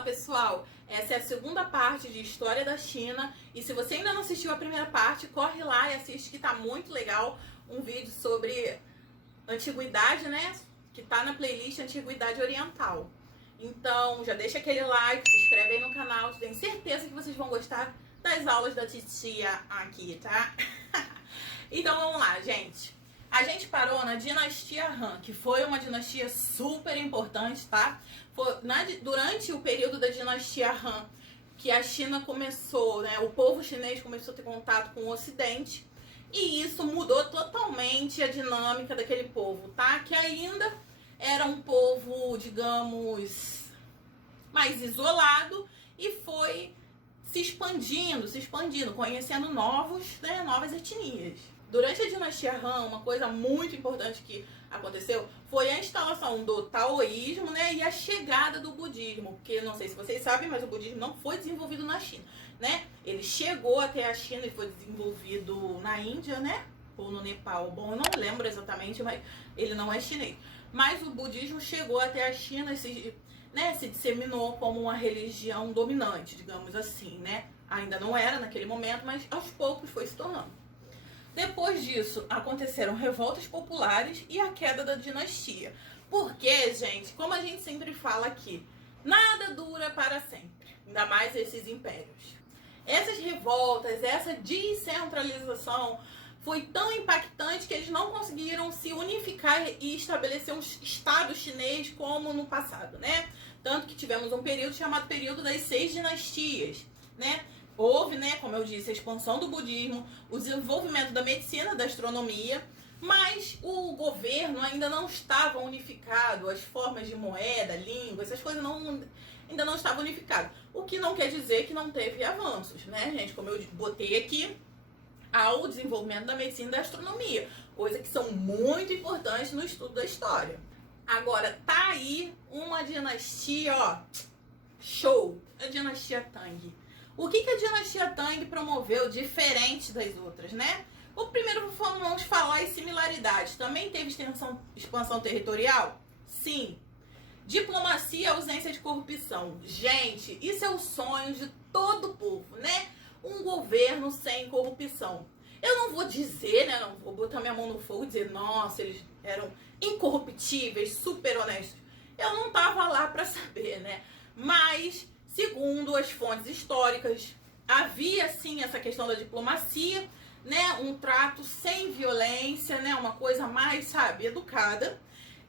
Fala pessoal, essa é a segunda parte de História da China e se você ainda não assistiu a primeira parte, corre lá e assiste que tá muito legal, um vídeo sobre antiguidade, né, que tá na playlist Antiguidade Oriental. Então já deixa aquele like, se inscreve aí no canal, tenho certeza que vocês vão gostar das aulas da titia aqui, tá? Então vamos lá, gente. A gente parou na dinastia Han, que foi uma dinastia super importante, tá? Durante o período da dinastia Han, que a China começou, né? O povo chinês começou a ter contato com o Ocidente. E isso mudou totalmente a dinâmica daquele povo, tá? Que ainda era um povo, digamos, mais isolado e foi se expandindo, conhecendo novas etnias. Durante a dinastia Han, uma coisa muito importante que aconteceu foi a instalação do taoísmo, né, e a chegada do budismo, porque não sei se vocês sabem, mas o budismo não foi desenvolvido na China, né? Ele chegou até a China e foi desenvolvido na Índia, né, ou no Nepal. Bom, eu não lembro exatamente, mas ele não é chinês. Mas o budismo chegou até a China e se disseminou como uma religião dominante, digamos assim, né? Ainda não era naquele momento, mas aos poucos foi se tornando. Depois disso, aconteceram revoltas populares e a queda da dinastia. Porque, gente, como a gente sempre fala aqui, nada dura para sempre, ainda mais esses impérios. Essas revoltas, essa descentralização foi tão impactante que eles não conseguiram se unificar e estabelecer um Estado chinês como no passado, né? Tanto que tivemos um período chamado período das 6 dinastias, né? Houve, né, como eu disse, a expansão do budismo, o desenvolvimento da medicina, da astronomia, mas o governo ainda não estava unificado, as formas de moeda, língua, essas coisas ainda não estavam unificadas. O que não quer dizer que não teve avanços, né, gente? Como eu botei aqui, ao desenvolvimento da medicina e da astronomia, coisas que são muito importantes no estudo da história. Agora, tá aí uma dinastia, ó, show, a dinastia Tang. O que a dinastia Tang promoveu diferente das outras, né? O primeiro, vamos falar em similaridades. Também teve expansão territorial? Sim. Diplomacia e ausência de corrupção. Gente, isso é o sonho de todo povo, né? Um governo sem corrupção. Eu não vou dizer, né? Não vou botar minha mão no fogo e dizer, nossa, eles eram incorruptíveis, super honestos. Eu não tava lá para saber, né? Mas, segundo as fontes históricas, havia sim essa questão da diplomacia, né? Um trato sem violência, né? Uma coisa mais, sabe, educada.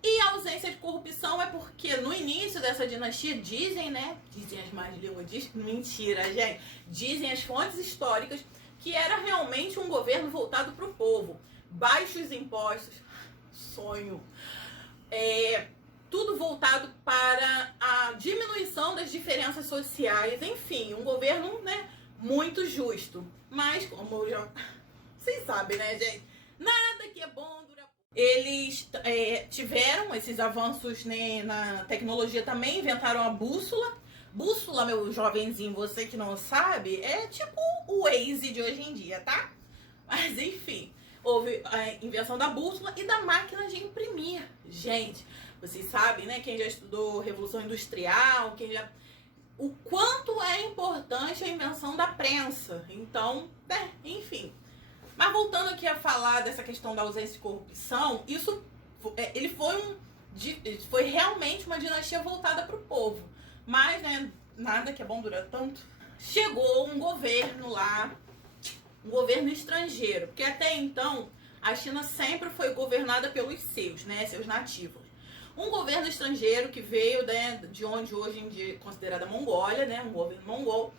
E a ausência de corrupção é porque no início dessa dinastia dizem, né? Dizem as más línguas, mentira, gente. Dizem as fontes históricas que era realmente um governo voltado para o povo. Baixos impostos, sonho. Tudo voltado para a diminuição das diferenças sociais. Enfim, um governo, né, muito justo. Mas, como vocês sabem, né, gente? Nada que é bom dura. Eles tiveram esses avanços, né, na tecnologia também, inventaram a bússola. Bússola, meu jovenzinho, você que não sabe, é tipo o Waze de hoje em dia, tá? Mas enfim, houve a invenção da bússola e da máquina de imprimir. Gente, vocês sabem, né, quem já estudou Revolução Industrial, o quanto é importante a invenção da prensa. Então, enfim. Mas voltando aqui a falar dessa questão da ausência de corrupção, ele foi realmente uma dinastia voltada para o povo. Mas, né, nada que é bom dura tanto. Chegou um governo lá, um governo estrangeiro, porque até então a China sempre foi governada pelos seus nativos. Um governo estrangeiro que veio, né, de onde hoje em dia é considerada Mongólia, né, um governo mongol,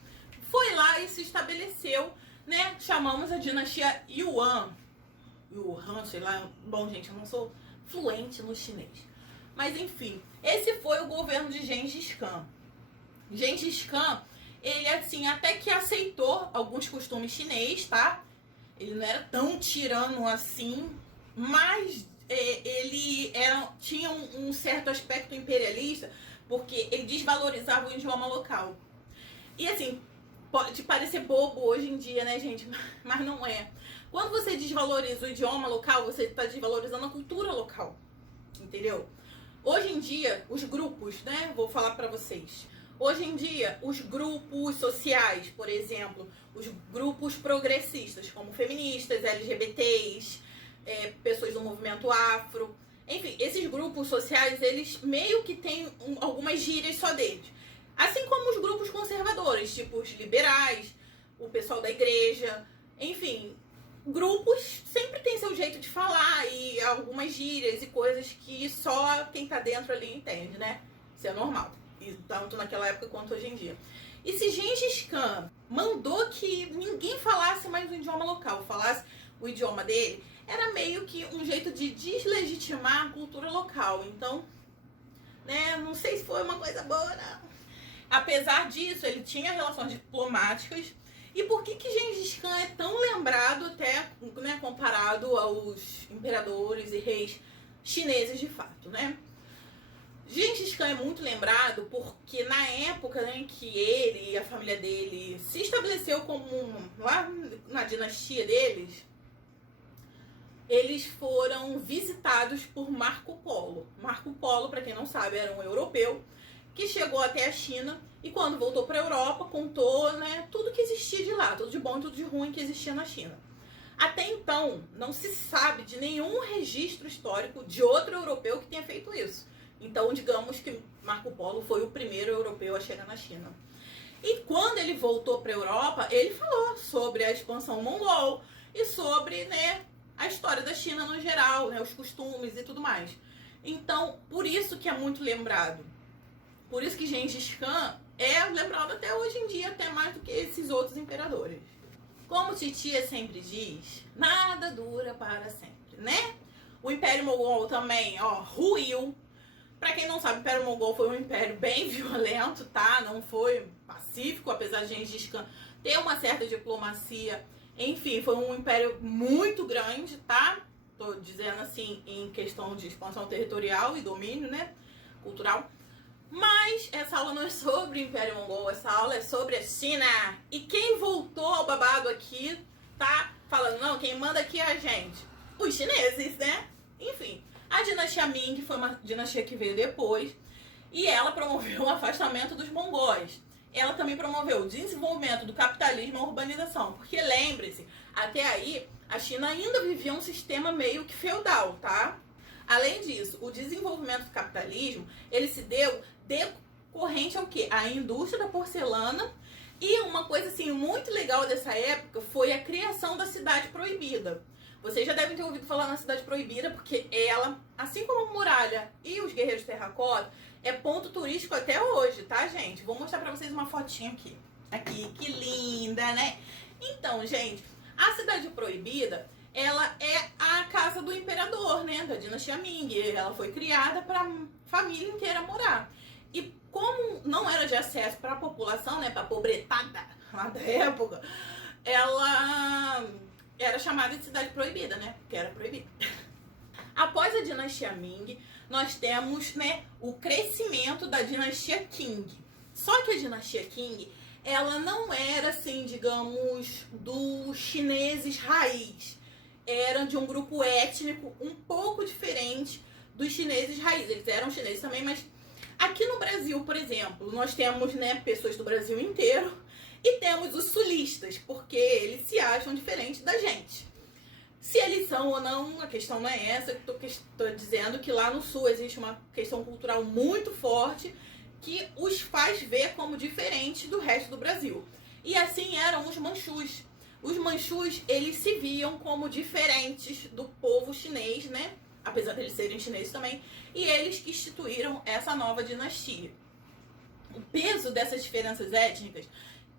foi lá e se estabeleceu, né, chamamos a dinastia Yuan, sei lá, bom gente, eu não sou fluente no chinês. Mas enfim, esse foi o governo de Gengis Khan. Gengis Khan, ele assim, até que aceitou alguns costumes chineses, tá? Ele não era tão tirano assim, mas ele tinha um certo aspecto imperialista, porque ele desvalorizava o idioma local. E assim, pode parecer bobo hoje em dia, né, gente? Mas não é. Quando você desvaloriza o idioma local, você está desvalorizando a cultura local. Entendeu? Hoje em dia, os grupos, né? Vou falar pra vocês. Hoje em dia, os grupos sociais, por exemplo, os grupos progressistas, como feministas, LGBTs, pessoas do movimento afro, enfim, esses grupos sociais, eles meio que têm algumas gírias só deles. Assim como os grupos conservadores, tipo os liberais, o pessoal da igreja, enfim, grupos sempre tem seu jeito de falar e algumas gírias e coisas que só quem tá dentro ali entende, né? Isso é normal, e tanto naquela época quanto hoje em dia. E se Gengis Khan mandou que ninguém falasse mais o idioma local, falasse o idioma dele, era meio que um jeito de deslegitimar a cultura local. Então, né, não sei se foi uma coisa boa, não. Apesar disso, ele tinha relações diplomáticas. E por que Gengis Khan é tão lembrado até, né, comparado aos imperadores e reis chineses de fato, né? Gengis Khan é muito lembrado porque na época, né, que ele e a família dele se estabeleceu como lá na dinastia deles, eles foram visitados por Marco Polo. Marco Polo, para quem não sabe, era um europeu que chegou até a China e quando voltou para a Europa contou, né, tudo que existia de lá, tudo de bom e tudo de ruim que existia na China. Até então, não se sabe de nenhum registro histórico de outro europeu que tenha feito isso. Então, digamos que Marco Polo foi o primeiro europeu a chegar na China. E quando ele voltou para a Europa, ele falou sobre a expansão mongol e sobre, né, a história da China no geral, né, os costumes e tudo mais. Então, por isso que é muito lembrado. Por isso que Gengis Khan é lembrado até hoje em dia, até mais do que esses outros imperadores. Como Titia sempre diz, nada dura para sempre, né? O Império Mongol também, ó, ruiu. Pra quem não sabe, o Império Mongol foi um império bem violento, tá? Não foi pacífico, apesar de Gengis Khan ter uma certa diplomacia. Enfim, foi um império muito grande, tá? Tô dizendo assim, em questão de expansão territorial e domínio, né? Cultural. Mas essa aula não é sobre o Império Mongol, essa aula é sobre a China. E quem voltou ao babado aqui, tá falando, não, quem manda aqui é a gente. Os chineses, né? Enfim. A dinastia Ming foi uma dinastia que veio depois e ela promoveu o afastamento dos mongóis. Ela também promoveu o desenvolvimento do capitalismo e a urbanização. Porque lembre-se, até aí a China ainda vivia um sistema meio que feudal, tá? Além disso, o desenvolvimento do capitalismo, ele se deu decorrente ao quê? A indústria da porcelana. E uma coisa assim muito legal dessa época foi a criação da Cidade Proibida. Vocês já devem ter ouvido falar na Cidade Proibida, porque ela, assim como a Muralha e os Guerreiros Terracota, é ponto turístico até hoje, tá, gente? Vou mostrar pra vocês uma fotinha aqui. Aqui, que linda, né? Então, gente, a Cidade Proibida, ela é a casa do imperador, né? Da dinastia Ming. Ela foi criada pra família inteira morar. E como não era de acesso pra população, né? Pra pobretada lá da época, ela era chamada de Cidade Proibida, né? Porque era proibida. Após a dinastia Ming, nós temos, né, o crescimento da dinastia Qing. Só que a dinastia Qing, ela não era, assim, digamos, dos chineses raiz. Era de um grupo étnico um pouco diferente dos chineses raiz. Eles eram chineses também, mas aqui no Brasil, por exemplo, nós temos, né, pessoas do Brasil inteiro. E temos os sulistas, porque eles se acham diferentes da gente. Se eles são ou não, a questão não é essa. Estou dizendo que lá no sul existe uma questão cultural muito forte que os faz ver como diferentes do resto do Brasil. E assim eram os manchus. Os manchus, eles se viam como diferentes do povo chinês, né? Apesar de eles serem chineses também. E eles que instituíram essa nova dinastia. O peso dessas diferenças étnicas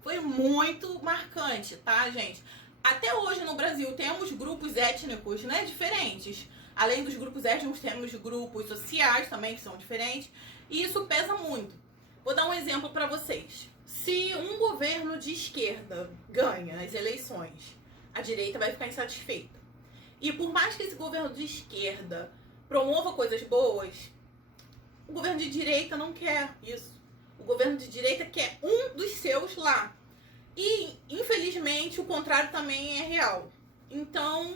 foi muito marcante, tá, gente? Até hoje no Brasil temos grupos étnicos, né, diferentes. Além dos grupos étnicos, temos grupos sociais também que são diferentes. E isso pesa muito. Vou dar um exemplo para vocês. Se um governo de esquerda ganha as eleições, a direita vai ficar insatisfeita. E por mais que esse governo de esquerda promova coisas boas, o governo de direita não quer isso. O governo de direita quer um dos seus lá. E, infelizmente, o contrário também é real. Então,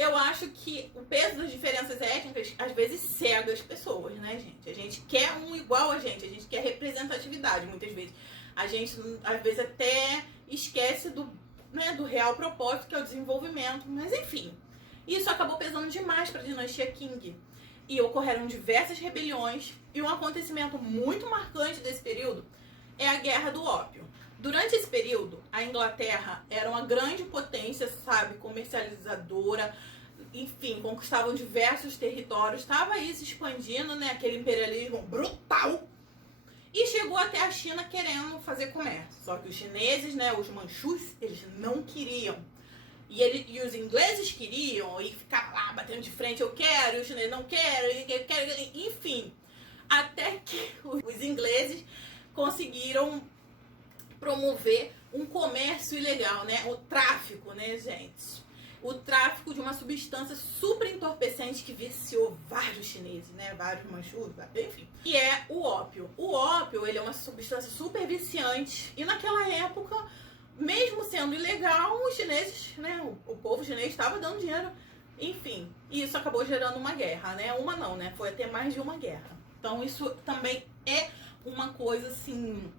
Eu acho que o peso das diferenças étnicas às vezes cega as pessoas, né, gente? A gente quer um igual a gente quer representatividade muitas vezes. A gente, às vezes, até esquece do real propósito, que é o desenvolvimento. Mas, enfim, isso acabou pesando demais para a dinastia Qing. E ocorreram diversas rebeliões. E um acontecimento muito marcante desse período é a Guerra do Ópio. Durante esse período, a Inglaterra era uma grande potência, sabe, comercializadora, enfim, conquistavam diversos territórios, estava aí se expandindo, né, aquele imperialismo brutal, e chegou até a China querendo fazer comércio. Só que os chineses, né, os manchus, eles não queriam. E os ingleses queriam, e ficar lá batendo de frente, eu quero, e os chineses não querem, eu quero, enfim. Até que os ingleses conseguiram promover um comércio ilegal, né? O tráfico, né, gente? O tráfico de uma substância super entorpecente que viciou vários chineses, né? Vários manchus, enfim. Que é o ópio. O ópio, ele é uma substância super viciante. E naquela época, mesmo sendo ilegal, os chineses, né? O povo chinês estava dando dinheiro. Enfim, e isso acabou gerando uma guerra, né? Uma não, né? Foi até mais de uma guerra. Então isso também é uma coisa, assim,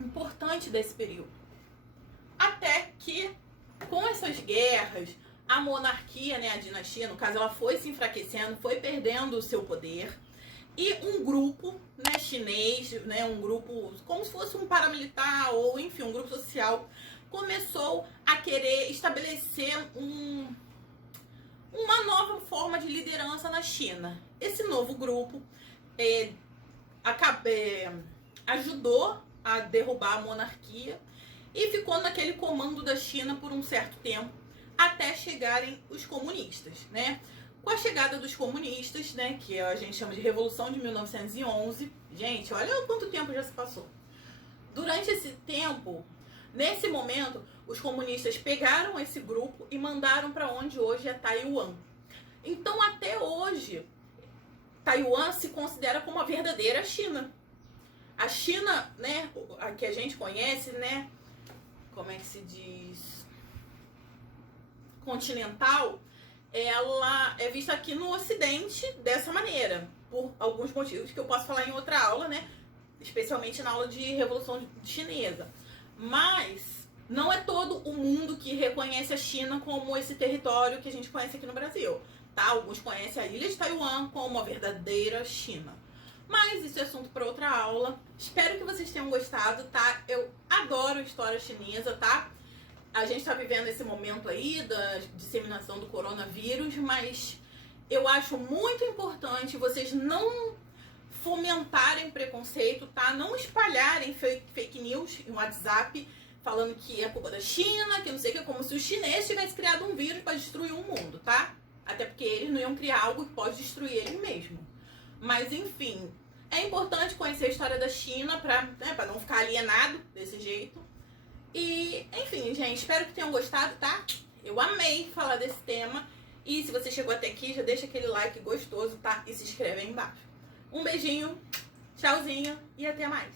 importante desse período. Até que, com essas guerras, a monarquia, né, a dinastia, no caso, ela foi se enfraquecendo, foi perdendo o seu poder. E um grupo, né, chinês, né, um grupo como se fosse um paramilitar ou, enfim, um grupo social, começou a querer estabelecer uma nova forma de liderança na China. Esse novo grupo ajudou a derrubar a monarquia e ficou naquele comando da China por um certo tempo, até chegarem os comunistas, né? Com a chegada dos comunistas, né, que a gente chama de Revolução de 1911, gente, olha quanto tempo já se passou. Durante esse tempo, nesse momento, os comunistas pegaram esse grupo e mandaram para onde hoje é Taiwan. Então, até hoje, Taiwan se considera como a verdadeira China. A China, né, a que a gente conhece, né, como é que se diz, continental, ela é vista aqui no Ocidente dessa maneira, por alguns motivos que eu posso falar em outra aula, né, especialmente na aula de Revolução Chinesa. Mas não é todo o mundo que reconhece a China como esse território que a gente conhece aqui no Brasil, tá? Alguns conhecem a ilha de Taiwan como a verdadeira China. Mas isso é assunto para outra aula. Espero que vocês tenham gostado, tá? Eu adoro história chinesa, tá? A gente tá vivendo esse momento aí da disseminação do coronavírus, mas eu acho muito importante vocês não fomentarem preconceito, tá? Não espalharem fake news em WhatsApp falando que é culpa da China, que não sei o que, como se os chineses tivessem criado um vírus para destruir o mundo, tá? Até porque eles não iam criar algo que pode destruir eles mesmos. Mas, enfim, é importante conhecer a história da China pra não ficar alienado desse jeito. E, enfim, gente, espero que tenham gostado, tá? Eu amei falar desse tema. E se você chegou até aqui, já deixa aquele like gostoso, tá? E se inscreve aí embaixo. Um beijinho, tchauzinho e até mais.